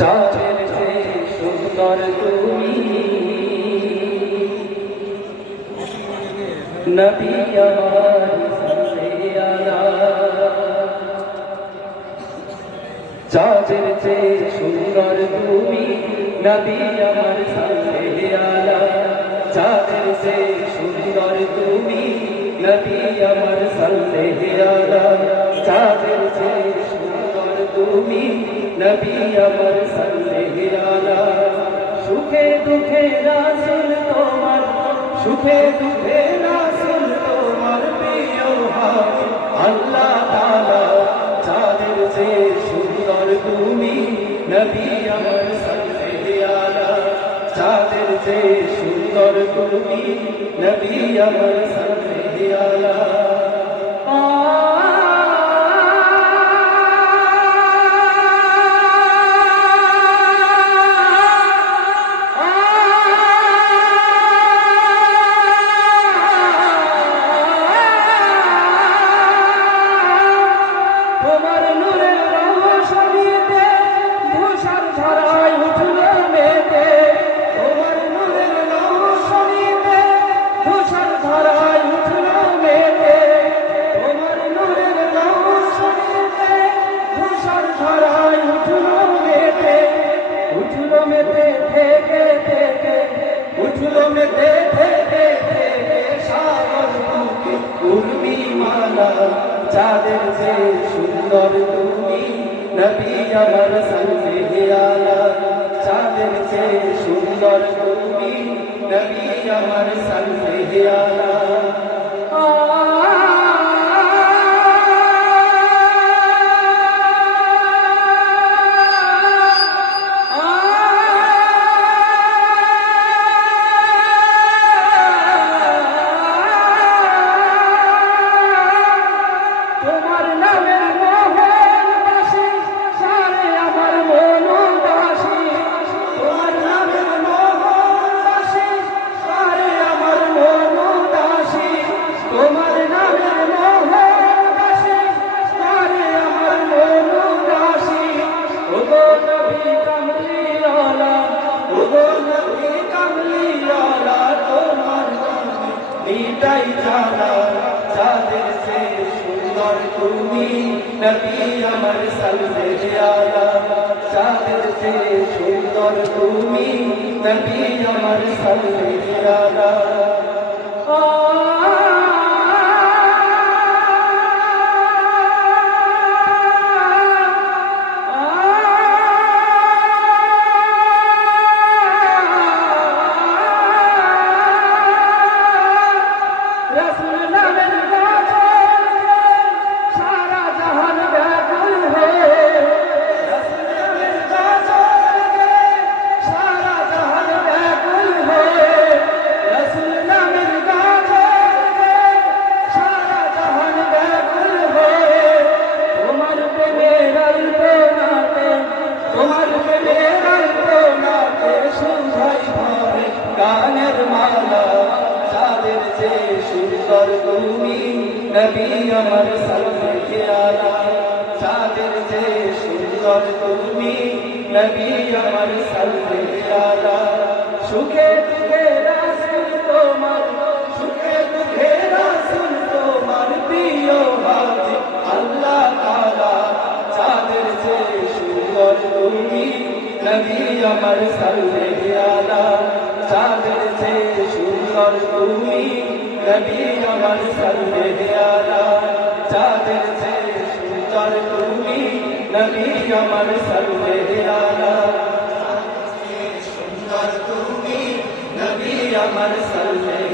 চাঁদের চেয়ে সুন্দর তুমি নবী আমার চাঁদের চেয়ে সুন্দর তুমি নবী আমার সাল্লে আলা চাঁদের চেয়ে সুন্দর তুমি নবী আমার সাল্লে আলা চাঁদের চেয়ে সুন্দর তুমি নবী আমার সাল্লে আলা সুখে দুঃখে রাসূল তোমার সুখে দুঃখে রাসূল তোমার প্রিয় হয় আল্লাহ তাআলা চাঁদের চেয়ে সুন্দর তুমি নবী আমার সাল্লে আলা চাঁদের চেয়ে সুন্দর তুমি নবী আমার সাল্লে আলা চাঁদের চেয়ে সুন্দর তুমি নবী আমার সাল্লে আলা চাঁদের চেয়ে সুন্দর তুমি নবী আমার সাল্লে আলা চাঁদের চেয়ে সুন্দর তুমি নবী আমার সাল্লে আলা চাঁদের চেয়ে সুন্দর তুমি নবী আমার সাল্লে আলা সুন্দর তুমি নবী আমার সাল্লে আলা চাঁদের চেয়ে সুন্দর তুমি নবী আমার সাল্লে আলা সুখে দুঃখে রাসূল তোমার সুখে দুঃখে রাসূল তোমার প্রিয় হয় আল্লাহ তাআলা চাঁদের চেয়ে সুন্দর তুমি নবী আমার সাল্লে আলা চাঁদের চেয়ে সুন্দর তুমি নবী আমার সাল্লে আলা চাঁদের চেয়ে সুন্দর তুমি নবী আমার সাল্লে আলা সুন্দর তুমি নবী আমার সাল্লে